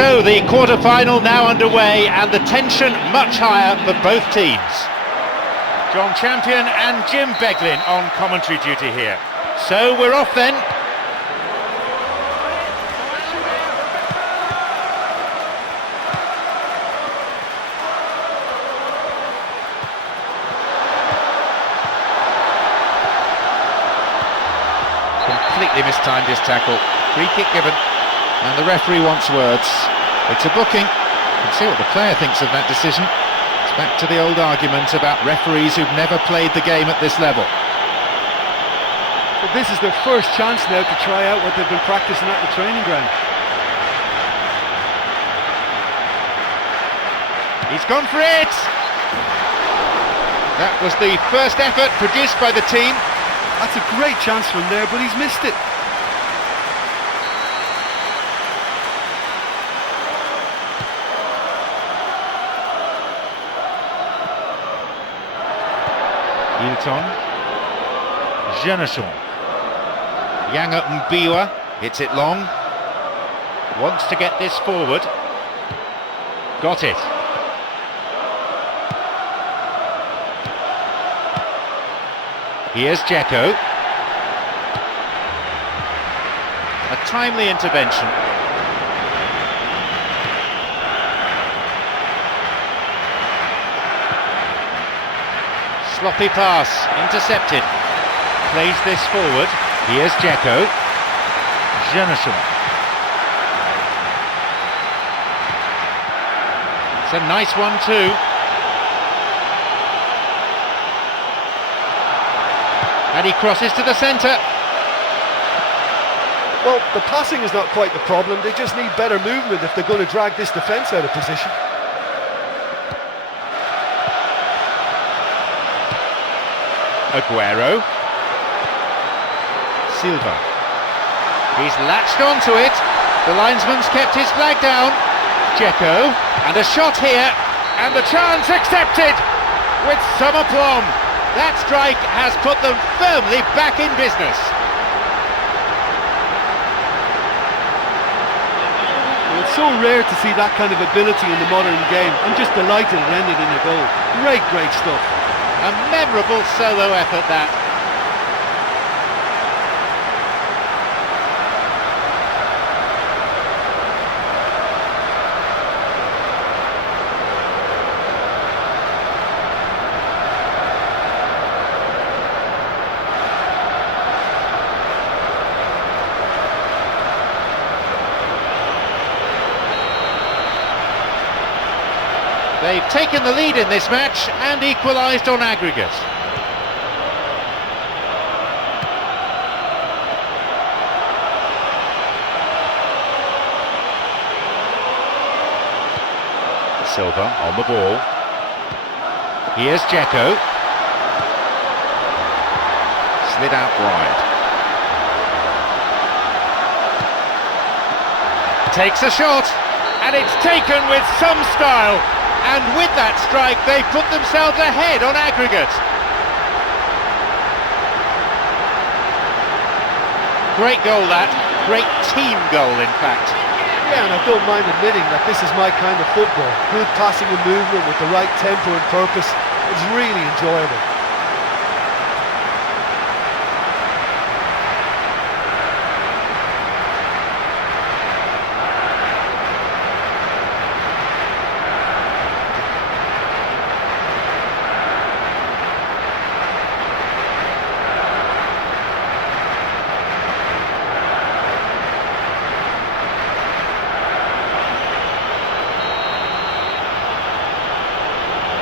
So the quarter-final now underway and the tension much higher for both teams. John Champion and Jim Beglin on commentary duty here. So we're off then. Completely mistimed his tackle. Free kick given. And the referee wants words. It's a booking. You can see what the player thinks of that decision. It's back to the old argument about referees who've never played the game at this level. But this is their first chance now to try out what they've been practicing at the training ground. He's gone for it! That was the first effort produced by the team. That's a great chance from there, but he's missed it. Hilton, Jeunachon, Yanga Mbiwa hits it long, wants to get this forward, got it. Here's Dzeko, a timely intervention. Sloppy pass, intercepted. Plays this forward. Here's Dzeko. Jeunachon. It's a nice one too. And he crosses to the centre. Well, the passing is not quite the problem. They just need better movement if they're going to drag this defence out of position. Aguero. Silva. He's latched onto it. The linesman's kept his flag down. Dzeko. And a shot here. And the chance accepted with some aplomb. That strike has put them firmly back in business. Well, it's so rare to see that kind of ability in the modern game. I'm just delighted it ended in a goal. Great stuff. A memorable solo effort that. They've taken the lead in this match and equalised on aggregate. Silva on the ball. Here's Dzeko. Slid out wide. Takes a shot, and it's taken with some style. And with that strike, they put themselves ahead on aggregate. Great goal that, great team goal in fact. Yeah, and I don't mind admitting that this is my kind of football. Good passing and movement with the right tempo and purpose. It's really enjoyable.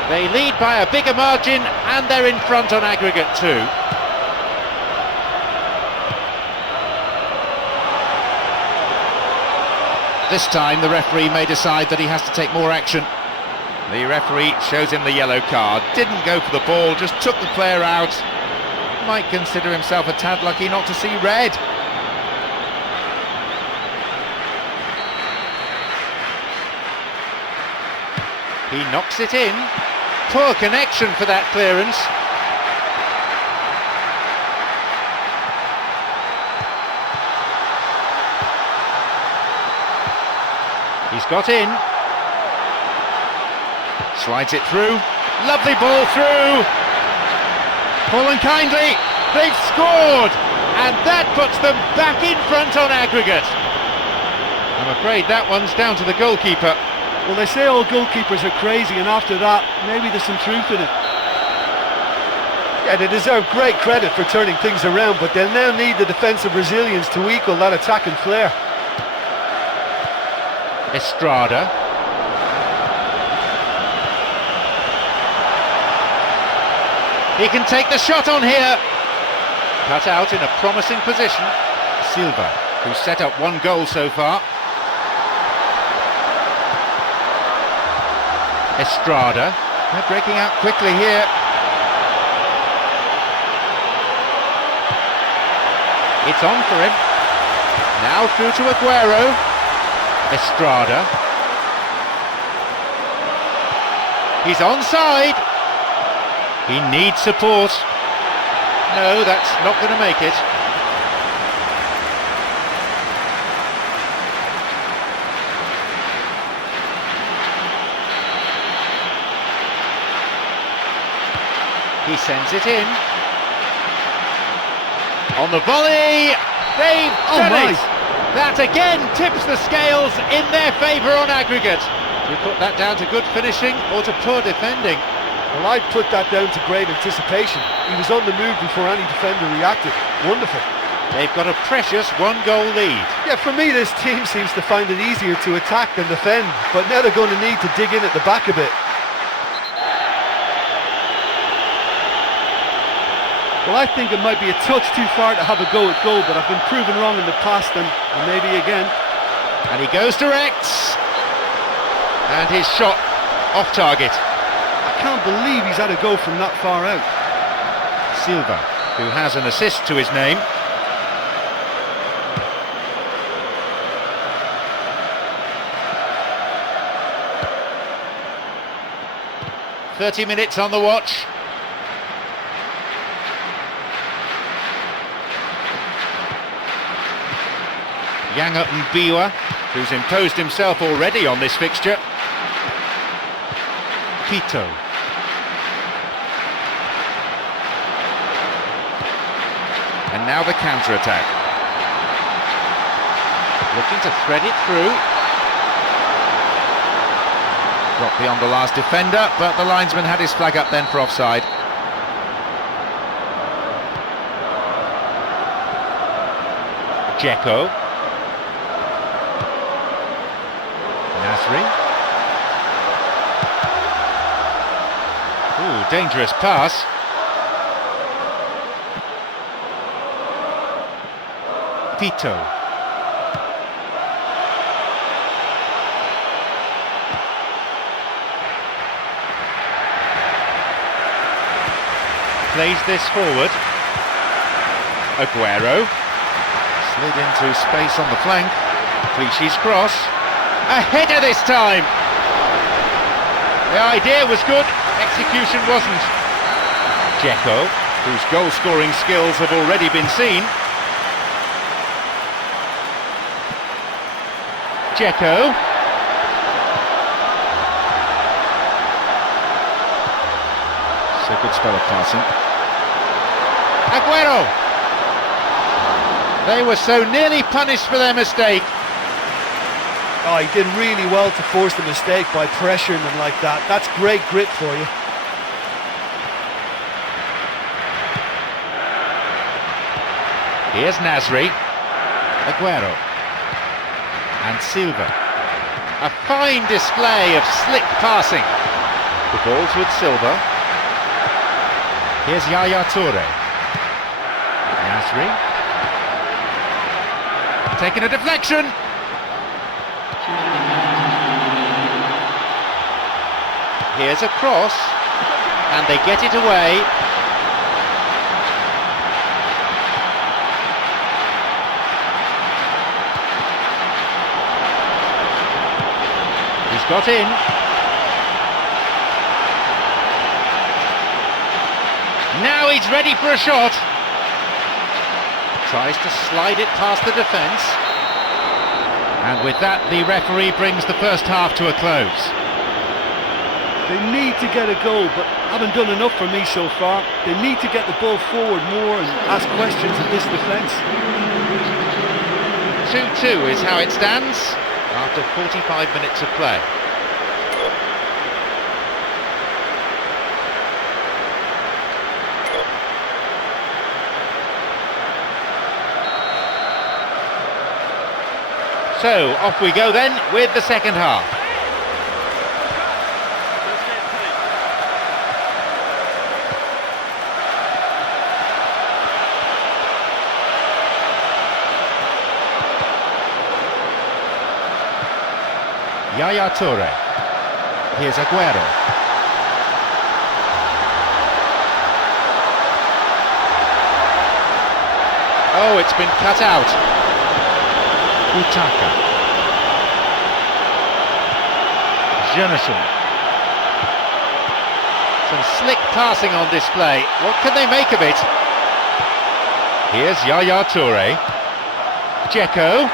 They lead by a bigger margin and they're in front on aggregate too. This time the referee may decide that he has to take more action. The referee shows him the yellow card. Didn't go for the ball, just took the player out. Might consider himself a tad lucky not to see red. He knocks it in. Poor connection for that clearance. He's got in. Slides it through. Lovely ball through. Paul and kindly, they've scored! And that puts them back in front on aggregate. I'm afraid that one's down to the goalkeeper. Well, they say all goalkeepers are crazy, and after that, maybe there's some truth in it. Yeah, they deserve great credit for turning things around, but they'll now need the defensive resilience to equal that attacking flair. Estrada. He can take the shot on here. Cut out in a promising position. Silva, who's set up one goal so far. Estrada. They're breaking out quickly here. It's on for him. Now through to Aguero. Estrada. He's onside. He needs support. No, that's not going to make it. He sends it in. On the volley, they've done it! That again tips the scales in their favour on aggregate. Do you put that down to good finishing or to poor defending? Well, I'd put that down to great anticipation. He was on the move before any defender reacted. Wonderful. They've got a precious one-goal lead. Yeah, for me, this team seems to find it easier to attack than defend, but now they're going to need to dig in at the back a bit. Well, I think it might be a touch too far to have a go at goal, but I've been proven wrong in the past, and maybe again. And he goes direct. And his shot off target. I can't believe he's had a go from that far out. Silva, who has an assist to his name. "30 minutes on the watch." Yanga Mbiwa, who's imposed himself already on this fixture. Pito. And now the counter-attack. Looking to thread it through. Dropped beyond the last defender, but the linesman had his flag up then for offside. Dzeko. Nasri. Ooh, dangerous pass. Pito. Plays this forward. Aguero. Slid into space on the flank. Clichy's cross. A header this time! The idea was good, execution wasn't. Dzeko, whose goal-scoring skills have already been seen. Dzeko. So good spell of passing. Aguero! They were so nearly punished for their mistake. Oh, he did really well to force the mistake by pressuring them like that. That's great grit for you. Here's Nasri. Aguero. And Silva. A fine display of slick passing. The ball's with Silva. Here's Yaya Toure. Nasri. Taking a deflection. Here's a cross, and they get it away. He's got in. Now he's ready for a shot. Tries to slide it past the defence. And with that, the referee brings the first half to a close. They need to get a goal, but haven't done enough for me so far. They need to get the ball forward more and ask questions of this defence. 2-2 is how it stands after 45 minutes of play. So, off we go then with the second half. Yaya Toure. Here's Aguero. Oh, it's been cut out. Utaka. Jonathan. Some slick passing on display. What can they make of it? Here's Yaya Toure. Dzeko.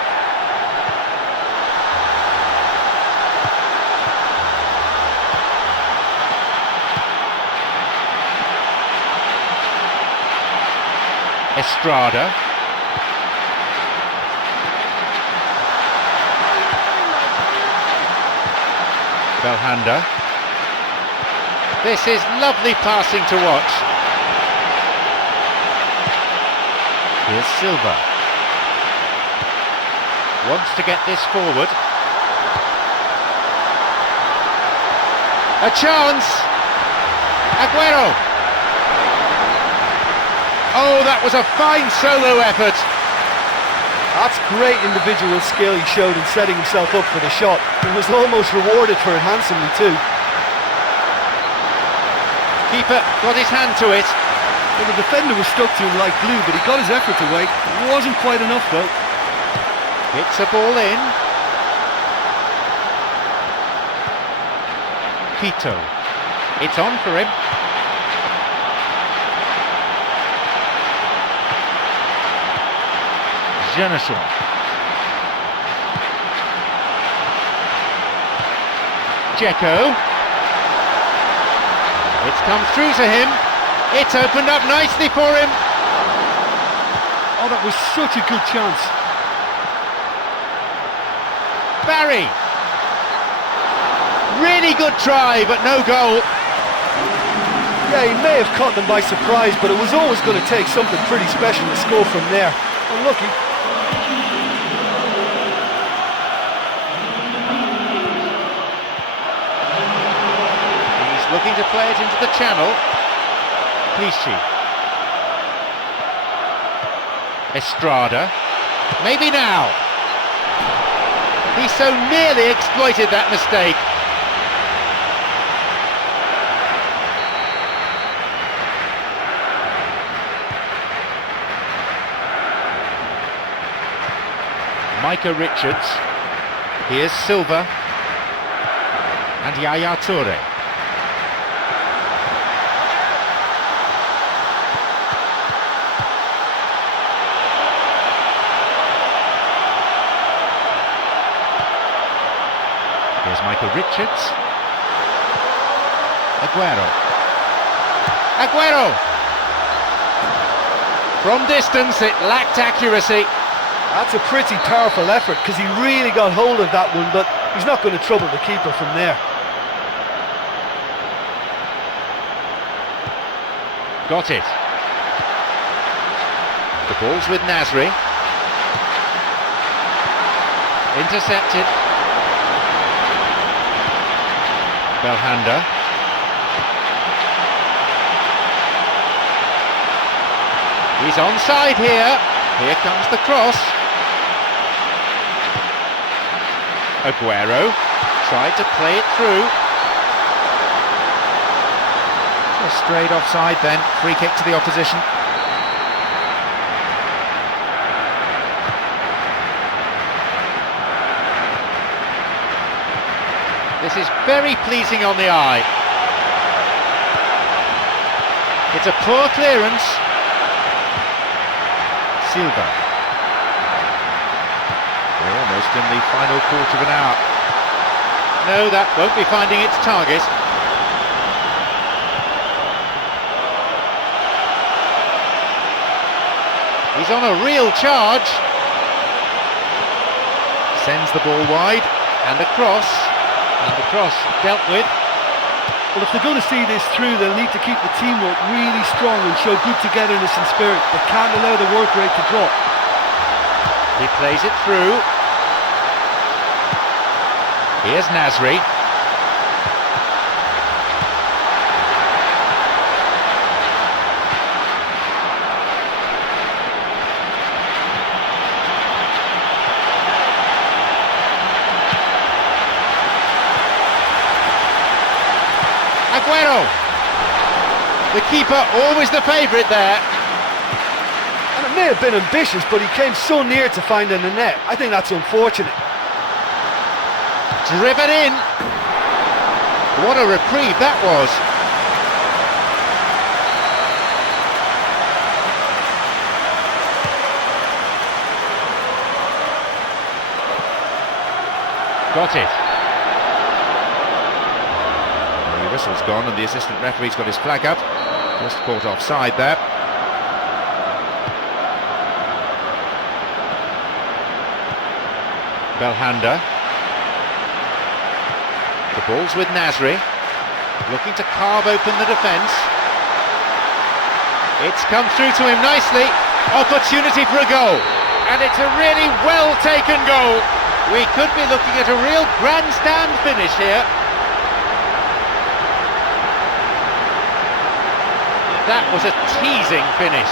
Estrada. Belhanda. This is lovely passing to watch. Here's Silva. Wants to get this forward. A chance! Aguero! Oh, that was a fine solo effort. That's great individual skill he showed in setting himself up for the shot. He was almost rewarded for it handsomely too. Keeper got his hand to it. Well, the defender was stuck to him like glue, but he got his effort away. It wasn't quite enough though. Hits a ball in. Quito. It's on for him. Jonathan. Dzeko. It's come through to him. It's opened up nicely for him. Oh, that was such a good chance. Barry. Really good try, but no goal. Yeah, he may have caught them by surprise, but it was always going to take something pretty special to score from there. Unlucky. Looking to play it into the channel. Clichy. Estrada. Maybe now. He so nearly exploited that mistake. Micah Richards. Here's Silva. And Yaya Toure. Here's Michael Richards. Aguero. Aguero! From distance, it lacked accuracy. That's a pretty powerful effort, because he really got hold of that one, but he's not going to trouble the keeper from there. Got it. The ball's with Nasri. Intercepted. Belhanda. He's onside here. Here comes the cross. Aguero tried to play it through. Straight offside then. Free kick to the opposition. This is very pleasing on the eye. It's a poor clearance. Silva. Oh, almost in the final quarter of an hour. No, that won't be finding its target. He's on a real charge. Sends the ball wide and across. And the cross dealt with. Well, if they're going to see this through, they'll need to keep the teamwork really strong and show good togetherness and spirit. They can't allow the work rate to drop. He plays it through. Here's Nasri. Aguero. The keeper, always the favourite there. And it may have been ambitious, but he came so near to finding the net. I think that's unfortunate. Driven in. What a reprieve that was. Got it. The whistle's gone and the assistant referee's got his flag up. Just caught offside there. Belhanda. The ball's with Nasri, looking to carve open the defence. It's come through to him nicely. Opportunity for a goal, and it's a really well taken goal. We could be looking at a real grandstand finish here. That was a teasing finish.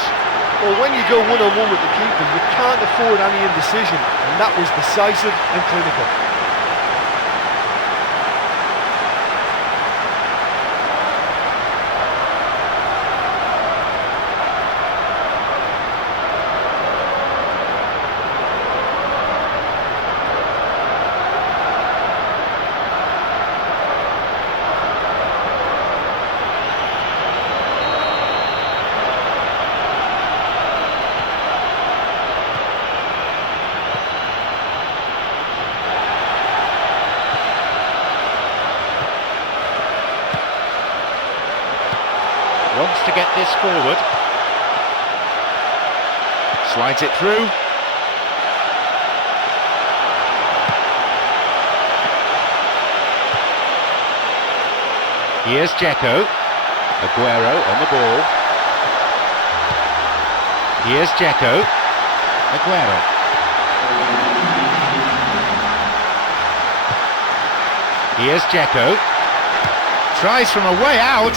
Well, when you go one-on-one with the keeper, you can't afford any indecision, and that was decisive and clinical. Wants to get this forward. Slides it through. Here's Dzeko. Aguero on the ball. Here's Dzeko. Aguero. Here's Dzeko. Tries from a way out.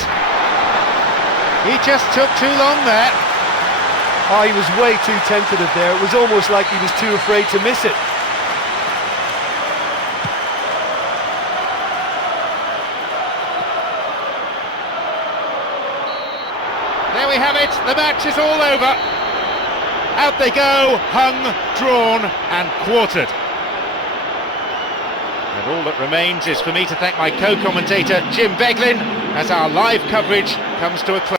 He just took too long there. Oh, he was way too tentative there. It was almost like he was too afraid to miss it. There we have it. The match is all over. Out they go, hung, drawn and quartered. And all that remains is for me to thank my co-commentator Jim Beglin as our live coverage comes to a close.